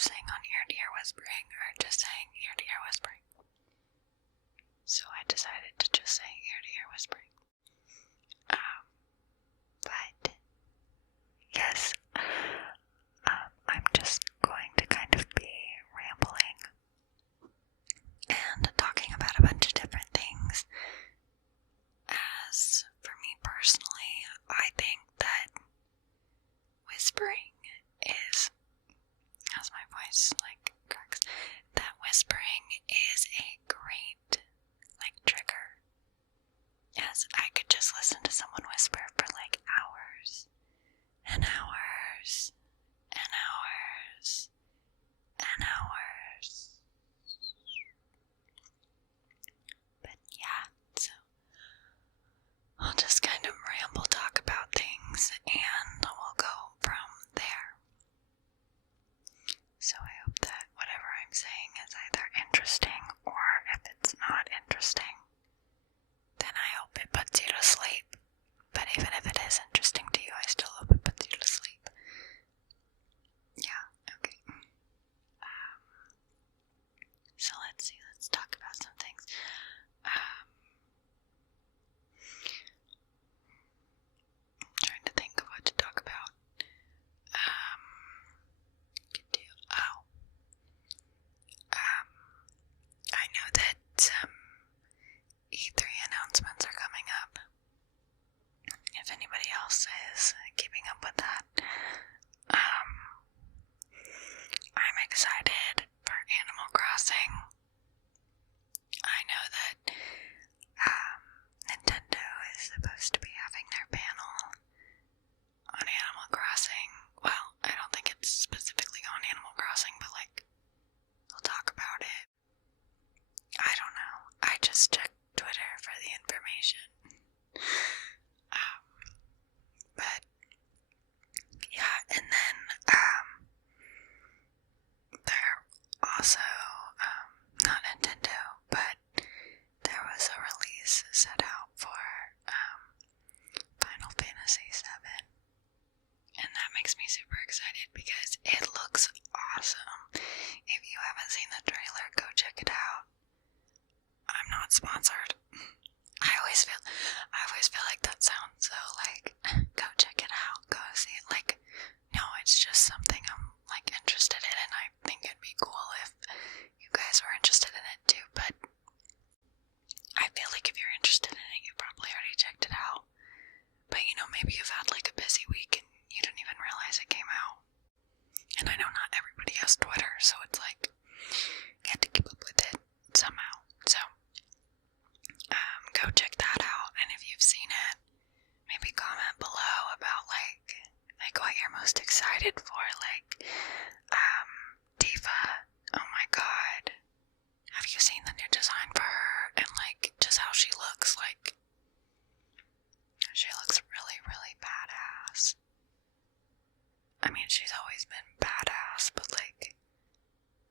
focusing on ear-to-ear whispering or just saying ear-to-ear whispering. So I decided to just say ear-to-ear whispering. But yes, I'm just going to kind of be rambling and talking about a bunch of different things. As for me personally, I think that whispering is, as my voice cracks, that whispering is a great trigger. Yes, I could just listen to someone whisper for hours and hours and hours and hours. But yeah, so I'll just kind of ramble, talk about things, and we'll go from there. So I hope that whatever I'm saying is either interesting, or if it's not interesting, then I hope it puts you to sleep. But even if it is interesting to you, I still hope it puts you to sleep. Yeah, okay. So let's see, let's talk about some things. I'm trying to think of what to talk about. I know that some E3 announcements are coming up. If anybody else is keeping up with that, I'm excited for Animal Crossing. I know that Nintendo is supposed to be having their panel on Animal Crossing. Well, I don't think it's specifically on Animal Crossing, but they'll talk about it. I don't know. I just checked Twitter for the information. But yeah, and then they're also not Nintendo, but there was a release set out for Final Fantasy VII, and that makes me super excited because it looks awesome. If you haven't seen the trailer, go check it out. I'm not sponsored. I always feel like that sounds so go check it out, go see it. No, it's just something I'm interested in, and I think it'd be cool if you guys were interested in it too. But I feel like if you're interested in it, you probably already checked it out. But maybe you've had a busy week and you didn't even realize it came out. And I know not everybody has Twitter, so it's you have to keep up with it somehow. So go check that out, and if you've seen it, maybe comment below about what you're most excited for. Diva, oh my god, have you seen the new design for her, and just how she looks? She looks really, really badass. I mean, she's always been badass, but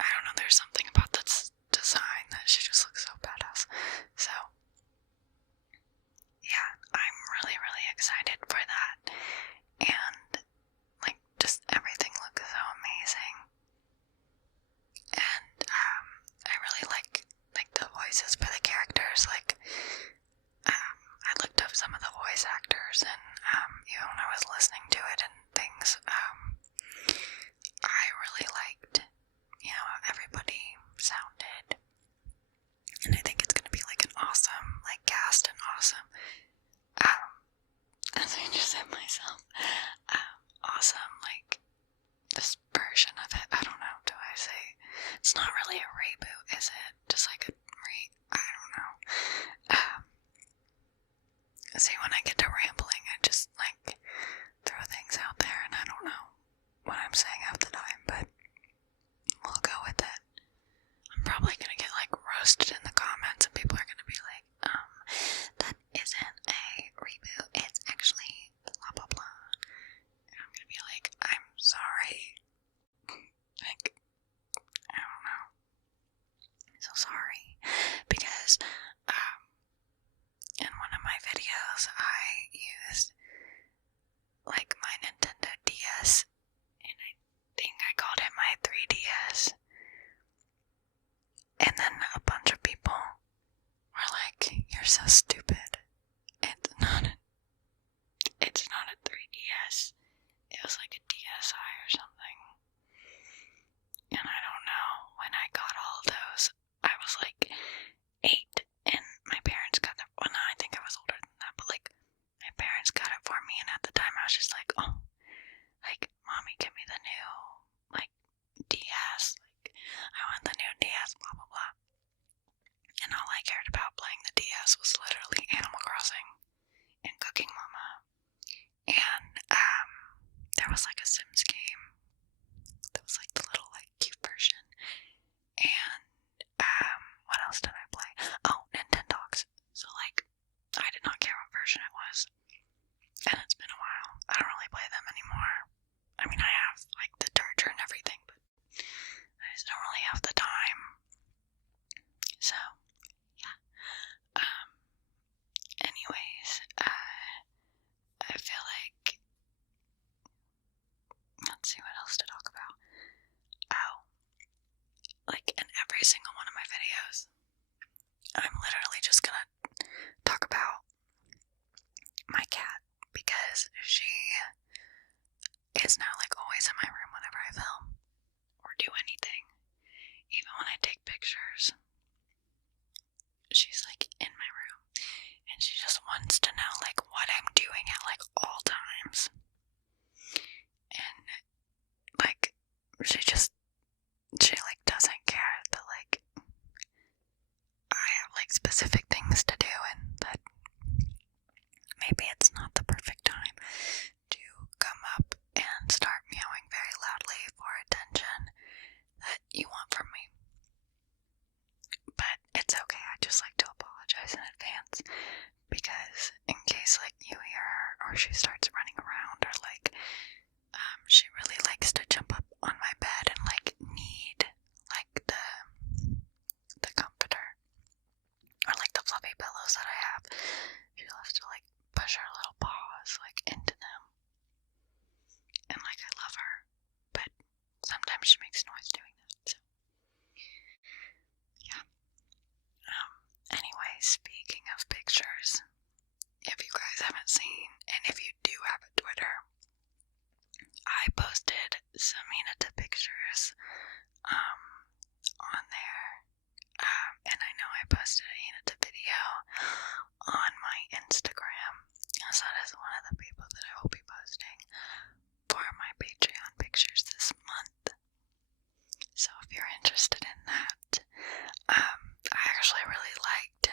I don't know, there's something about this design that she just looks so badass. So yeah, I'm really, really excited for that, and just everything looks so amazing. And I really like the voices for the characters. I looked up some of the voice actors, and even when I was listening to it and things, I really liked how everybody sounded, and I think it's gonna be an awesome cast and awesome as I just said myself, awesome this version of it. I don't know, do I say it's not really a reboot, is it? Just I don't know. See, when I get to rambling, I just throw things out there, and I don't know what I'm saying half the time, but we'll go with it. I'm probably gonna get roasted in the comments, and people are gonna be that isn't a reboot, it's actually blah blah blah. And I'm gonna be I'm sorry. I don't know. You're so stupid. It's not a 3DS. It was like a DSi or something. And I don't know, when I got all those, I was like 8, and my parents got them. Well, no, I think I was older than that, but like, my parents got it for me, and at the time I was just like, oh, like, mommy, give me the new, like, DS. Like, I want the new DS, blah, blah, blah. And all I cared about playing the DS was literally Animal Crossing and Cooking Mama. And, there was like a Sims game that was like the little like cute version. And what else did I play? Oh, Nintendogs. So like, I did not care what version it was. And it's been a while. I don't really play them anymore. I mean, I have like the charger and everything, but I just don't really have the time. So, yeah. Anyways, I feel like, let's see what else to talk about. Oh, like in every single one of my videos, I'm literally just gonna talk about my cat, because she is now like always in my room whenever I film or do anything. Even when I take pictures, she's like in my room, and she just wants to know like what I'm doing at like all times. And like, she like doesn't care that like I have like specific things to do, and that maybe it's not the perfect time to come up and start meowing very loudly for attention that you want from me. But it's okay, I just like to apologize in advance, because in case like you hear her or she starts running around, or like she really likes to jump up on my bed and like need like the comforter or like the fluffy pillows that I have. She loves to like push her little paws like into them, and like I love her, but sometimes she makes noise doing that. So yeah. Anyway, speaking of pictures, if you guys haven't seen, and if you do have a Twitter, I posted some Hinata pictures on there, and I know I posted a Hinata video on my Instagram, so that is one of the people that I will be posting for my Patreon pictures this month. So if you're interested in that, I actually really liked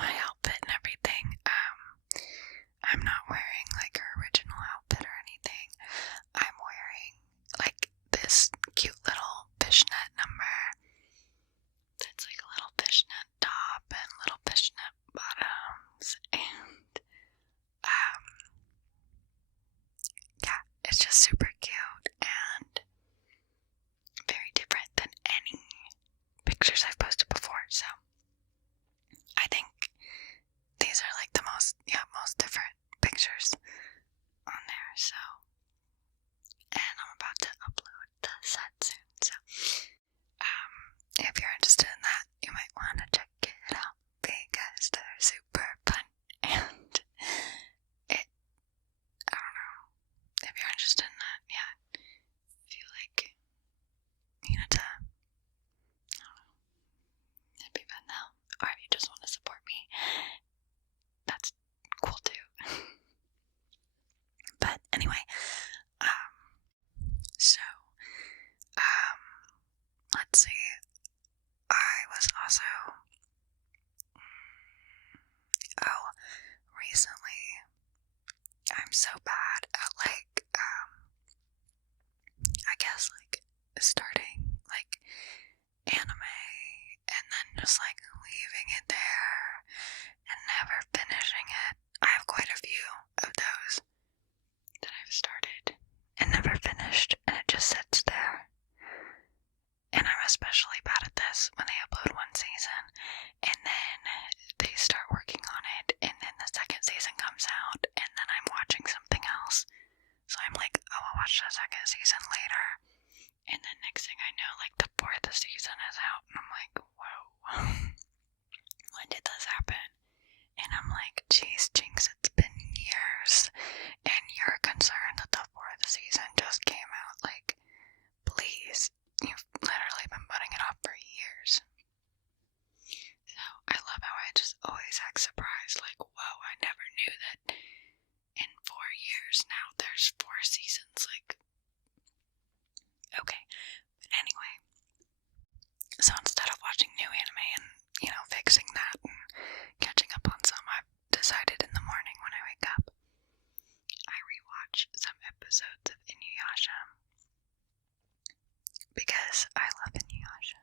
my outfit and everything. I'm not wearing like her original outfit or anything. I'm wearing like this cute little fishnet number that's like a little fishnet top and little fishnet bottoms, and yeah, it's just super cute and very different than any pictures I've posted before. So I think these are like the most different pictures on there. So, and I'm about to upload the set soon. So, if you're interested in that, you might want to check it out, because they're super fun, and I don't know, if you're interested in that, yeah, if you like Hinata, I don't know, it'd be fun though. Or if you just want to support me, that's cool too. But anyway, so, let's see, I was also, recently, I'm so bad at like, I guess like, starting like anime, and then just like leaving it there, and never finishing it. I have quite a few of those that I've started and never finished, and it just sits there. And I'm especially bad at this when they upload one season, and then they start working on it, and then the second season comes out, and then I'm watching something else. So I'm like, oh, I'll watch the second season later. And then next thing I know, like the fourth season is out, and I'm like, whoa. When did the because I love Inuyasha,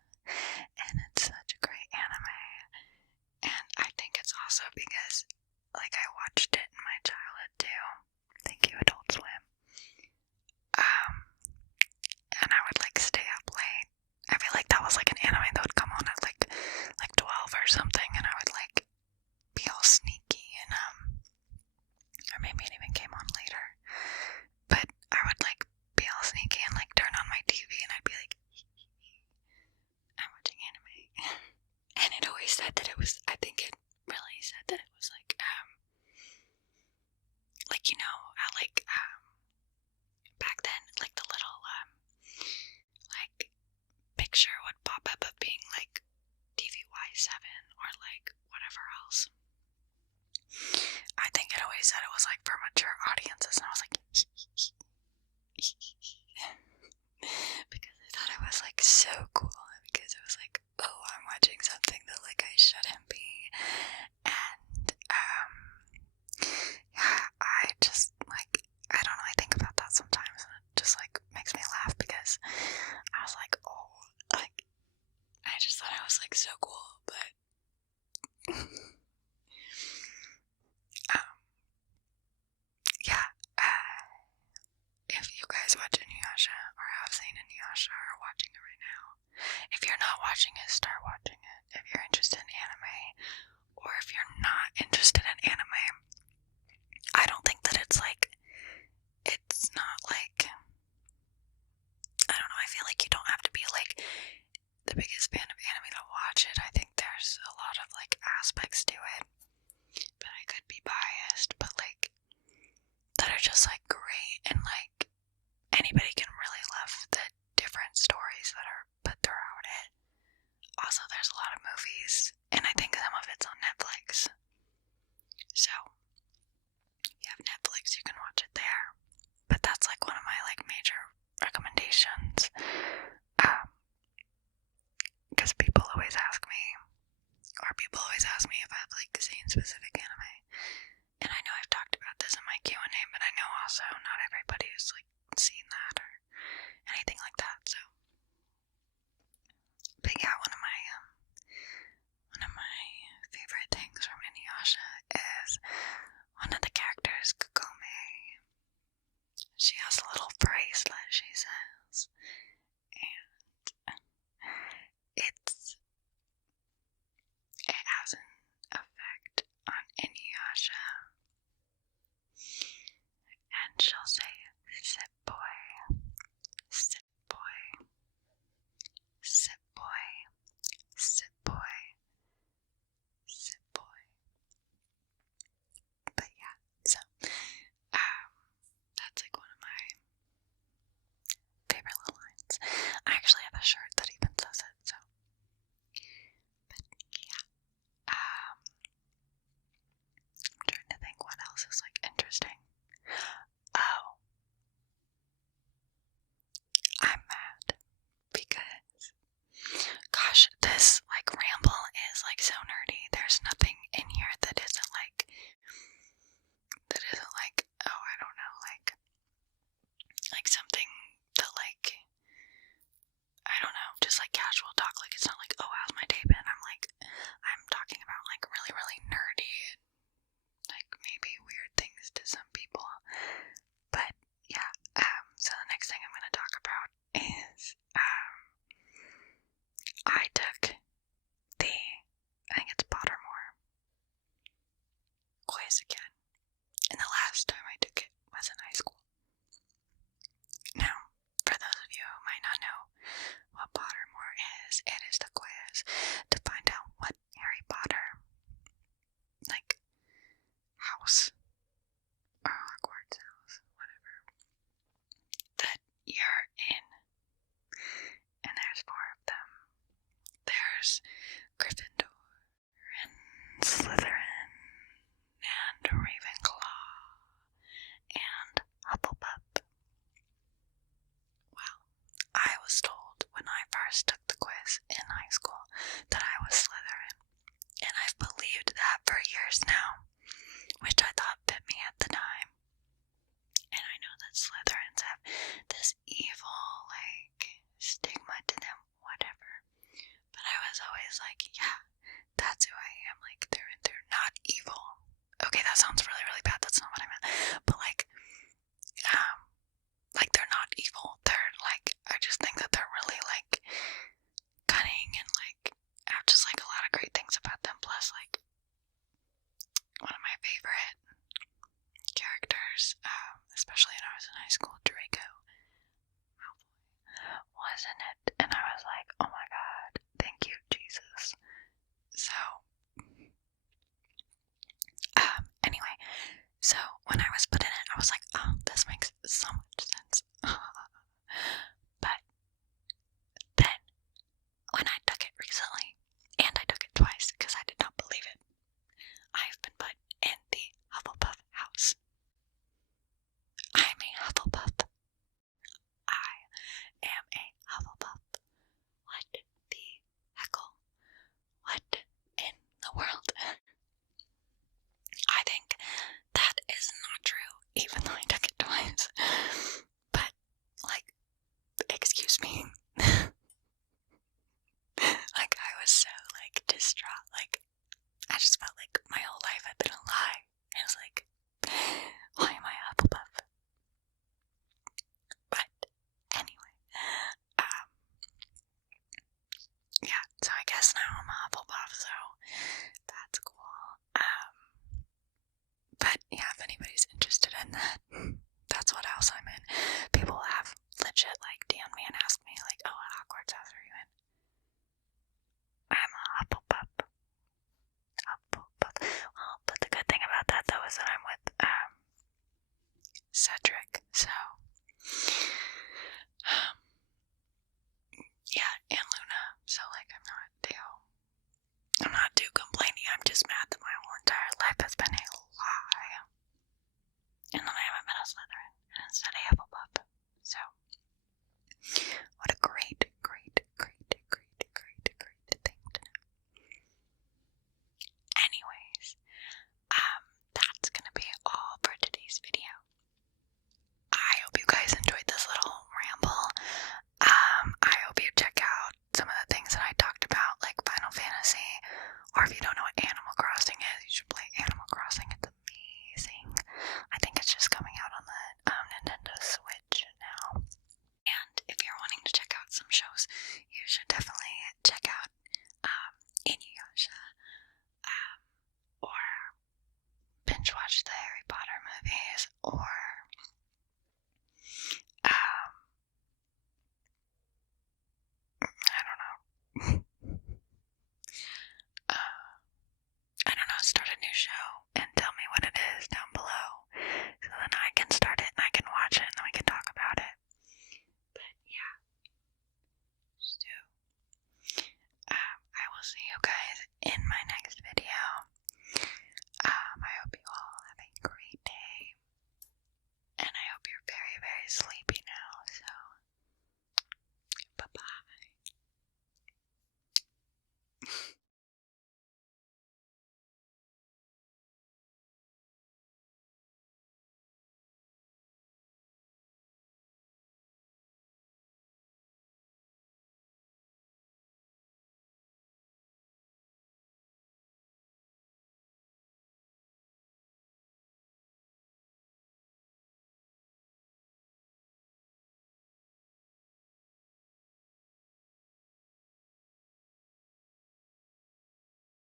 and it's such a great anime, and I think it's also because, like, I watched it in my childhood too. Thank you, Adult Swim. And I would, like, stay up late. I feel like that was, like, an anime that would come on at, like 12 or something, and I would, like, be all sneaky, and, or maybe it even came on later, but I would, like, be all sneaky and, like, turn on my TV, and I'd be like, I'm watching anime. And it always said that it was, I think it really said that it was, like, you know, how, like, back then, like, the little, like, picture would pop up of being, like, TVY7 or, like, whatever else. I think it always said it was, like, for mature audiences, and I was like, because I thought it was, like, so cool, because it was like, oh, I'm watching something that, like, I shouldn't be, and, yeah, I just, like, I don't know, I think about that sometimes, and it just, like, makes me laugh, because I was like, oh, like, I just thought I was, like, so cool, but, yeah, if you guys watch Inuyasha, or have seen Inuyasha, or are watching it right now, if you're not watching it, start watching it. If you're interested in anime, or if you're not interested in anime, I don't think that it's, like, it's not, like, I don't know, I feel like you don't have to be, like, the biggest fan of anime to watch it. I think there's a lot of, like, aspects to it, but I could be biased, but, like, that are just, like, great, and, like, anybody can really love the different stories that are put throughout it. Also, there's a lot of movies, and I think some of it's on Netflix, so if you have Netflix, you can watch it there, but that's, like, one of my, like, major recommendations, because people always ask me if I've, like, seen specific anime, and I know I've talked about this in my Q&A, but I know also not everybody has, like, seen that, or anything like that, so, but yeah, one of my favorite things from Inuyasha is one of the characters, Kokome. She has a little bracelet, she says, and it has an effect on Inuyasha, and she'll say, sit boy, sit boy, sit boy, sit boy, sit boy. But yeah, so, that's, like, one of my favorite little lines. I actually have a shirt that even says it, so, but yeah, I'm trying to think what else is, like, interesting. Oh, I'm mad because, gosh, this, like, ramble is, like, so nerdy. There's nothing in here that isn't, like, oh, I don't know, like, something that, like, I don't know, just, like, casual talk. Like, it's not like, oh, how's my day been? I'm talking about, like, really, really nerdy, like, maybe weird things to some people. But yeah, so the next thing I'm gonna talk about is, I took I think it's Pottermore quiz again, and the last time I took it was in high school. Now, for those of you who might not know what Pottermore is, it is the quiz to find out what Harry Potter, like, house, or Hogwarts house, whatever, that you're in. And there's 4 of them. There's Gryffindor, and Slytherin, and Ravenclaw, and Hufflepuff. Well, I was told when I first took the quiz in high school that I was Slytherin, and I've believed that for years now, which I thought fit me at the time. And I know that Slytherins have this evil, like, stigma to them isn't it?